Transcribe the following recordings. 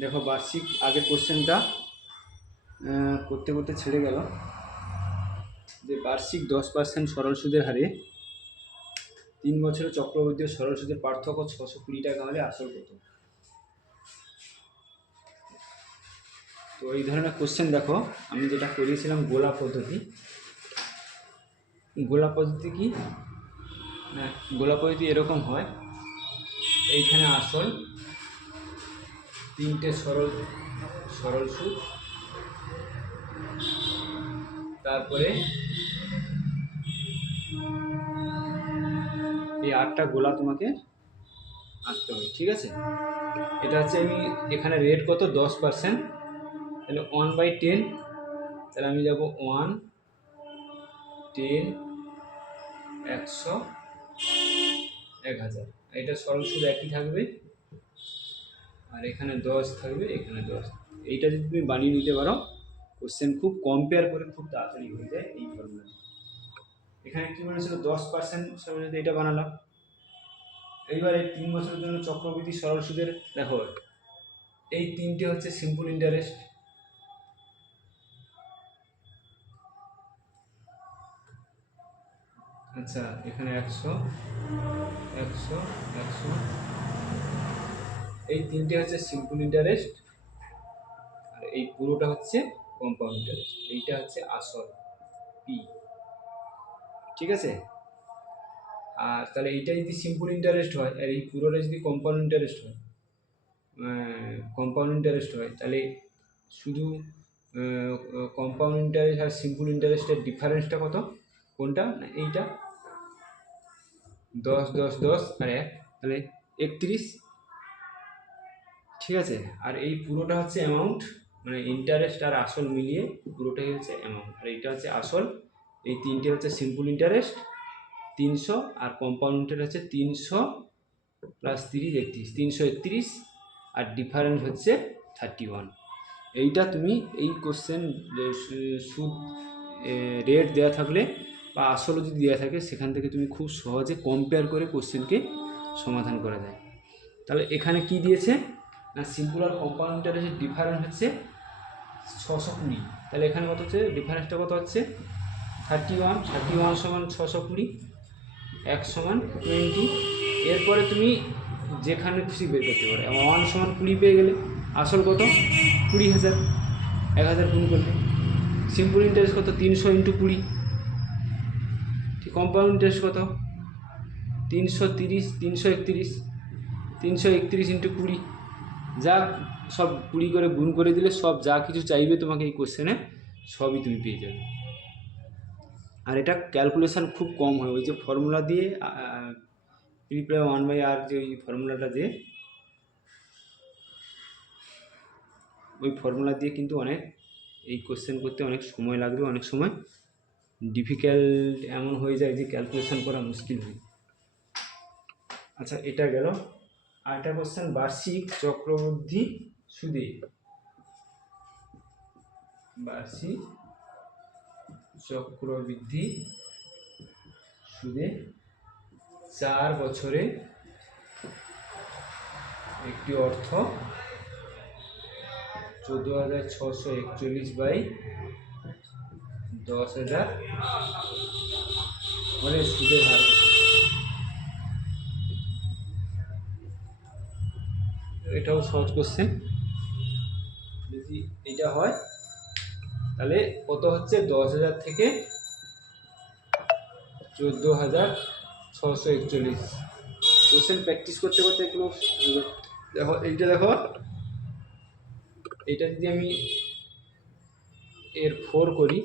দেখো বার্ষিক আগের কোশ্চেনটা করতে করতে ছেড়ে গেল যে বার্ষিক 10% সরল সুদের হারে 3 বছরের চক্রবৃদ্ধি ও সরল সুদের পার্থক্য 620 টাকা হলে আসল কত। তো এই ধরনের কোশ্চেন দেখো আমি যেটা করিয়েছিলাম গোলা পদ্ধতি। গোলা পদ্ধতি কি না, গোলা পদ্ধতি এরকম হয়, এইখানে আসল, তিনটে সরল সরল সুদ, তারপরে এই 8টা গোলা তোমাকে আঁকতে হবে, ঠিক আছে। এটা হচ্ছে আমি এখানে রেট কত 10%, তাহলে 1/10, তাহলে আমি যাব 1, 10, 100, 1000। এটা সরল সুদ একই থাকবে, আর এখানে 10 থাকবে, এখানে 10। এইটা যদি তুমি বানিয়ে নিতে পারো, কোশ্চেন খুব কম্পেয়ার করে খুব তাড়াতাড়ি হয়ে যায় এই ফর্মুলা। এখানে কি বলেছিল 10% সরল, এটা বানালাম। এইবারে 3 বছরের জন্য চক্রবৃদ্ধি সরল সুদের দেখো এই তিনটে হচ্ছে সিম্পল ইন্টারেস্ট, আচ্ছা এখানে 100, 100, 100, এই তিনটে হচ্ছে সিম্পল ইন্টারেস্ট, আর এই পুরোটা হচ্ছে কম্পাউন্ড ইন্টারেস্ট, এইটা হচ্ছে আসল পি, ঠিক আছে। আর তাহলে এইটা যদি সিম্পল ইন্টারেস্ট হয় আর এই পুরোটা যদি কম্পাউন্ড ইন্টারেস্ট হয়, তাহলে শুধু কম্পাউন্ড ইন্টারেস্ট আর সিম্পল ইন্টারেস্টের ডিফারেন্সটা কত, কোনটা না এইটা 10, 10, 10 আর 1, তাহলে 31, ঠিক আছে। আর এই পুরোটা হচ্ছে অ্যামাউন্ট, মানে ইন্টারেস্ট আর আসল মিলিয়ে পুরোটাই হচ্ছে অ্যামাউন্ট, আর এইটা হচ্ছে আসল। এই তিনটে হচ্ছে সিম্পল ইন্টারেস্ট 300, আর কম্পাউন্ড ইন্টারেস্ট হচ্ছে 300 প্লাস 30, 31, 331, আর ডিফারেন্স হচ্ছে 31। এইটা তুমি এই কোশ্চেন সুদ রেট দেওয়া থাকলে বা আসলও যদি দেওয়া থাকে সেখান থেকে তুমি খুব সহজে কম্পেয়ার করে কোশ্চেনকে সমাধান করা যায়। তাহলে এখানে কি দিয়েছে না, সিম্পল আর কম্পাউন্ড ইন্টারেস্টের ডিফারেন্স হচ্ছে 620, তাহলে এখানে কত হচ্ছে ডিফারেন্সটা কত হচ্ছে 31, 31 সমান 620, 1 সমান 20। এরপরে তুমি যেখানে খুশি বের করতে পারো, 1 সমান 20 পেয়ে গেলে আসল কত 20,000, 1000 গুণ করলে। সিম্পল ইন্টারেস্ট কত 300 × 20, ঠিক। কম্পাউন্ড ইন্টারেস্ট কত 330, 331, 331 × 20, যা সব 20 করে গুণ করে দিলে সব যা কিছু চাইবে তোমাকে এই কোশ্চেনে সবই তুমি পেয়ে যাবে। আর এটা ক্যালকুলেশান খুব কম হয়, ওই যে ফর্মুলা দিয়ে P = 1/r, যে ওই ফর্মুলাটা দিয়ে, ওই ফর্মুলা দিয়ে কিন্তু অনেক এই কোশ্চেন করতে অনেক সময় লাগবে, অনেক সময় ডিফিকাল্ট এমন হয়ে যায় যে ক্যালকুলেশান করা মুশকিল হয়। আচ্ছা এটা গেল। আরেকটা কোশ্চেন, বার্ষিক চক্রবৃদ্ধি সুদে, বার্ষিক চক্রবৃদ্ধি সুদে 4 বছরে একটি অর্থ 14,641/10,000 মানে সুদের হার। এটাও সহজ কোশ্চেন, যদি এটা হয় তাহলে কত হচ্ছে 10,000 থেকে 14,641। কোশ্চেন প্র্যাকটিস করতে করতে একটু দেখো, এইটা দেখো, এইটা যদি আমি এর 4 করি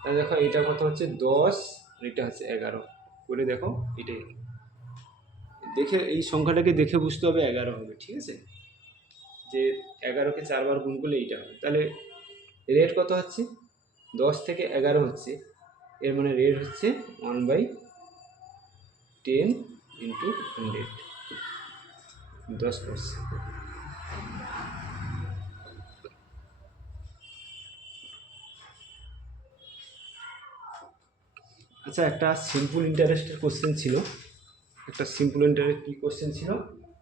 তাহলে দেখো এটা কত হচ্ছে 10, এটা হচ্ছে 11 করে দেখো, এটাই দেখে এই সংখ্যাটাকে দেখে বুঝতে হবে 11 হবে, ঠিক আছে। যে 11কে 4 বার গুণ করলে এইটা হবে, তাহলে রেট কত হচ্ছে 10 থেকে 11 হচ্ছে, এর মানে রেট হচ্ছে 1/10 × 100, 10%। আচ্ছা একটা সিম্পল ইন্টারেস্টের কোশ্চেন ছিল, একটা সিম্পল ইন্টারেস্ট কি কোশ্চেন ছিল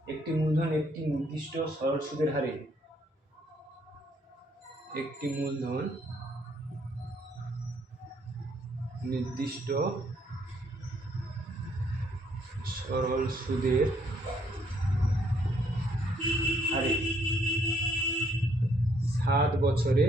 একটি মূলধন একটি নির্দিষ্ট সরল সুদের হারে, একটি মূলধন নির্দিষ্ট সরল সুদের হারে 7 বছরে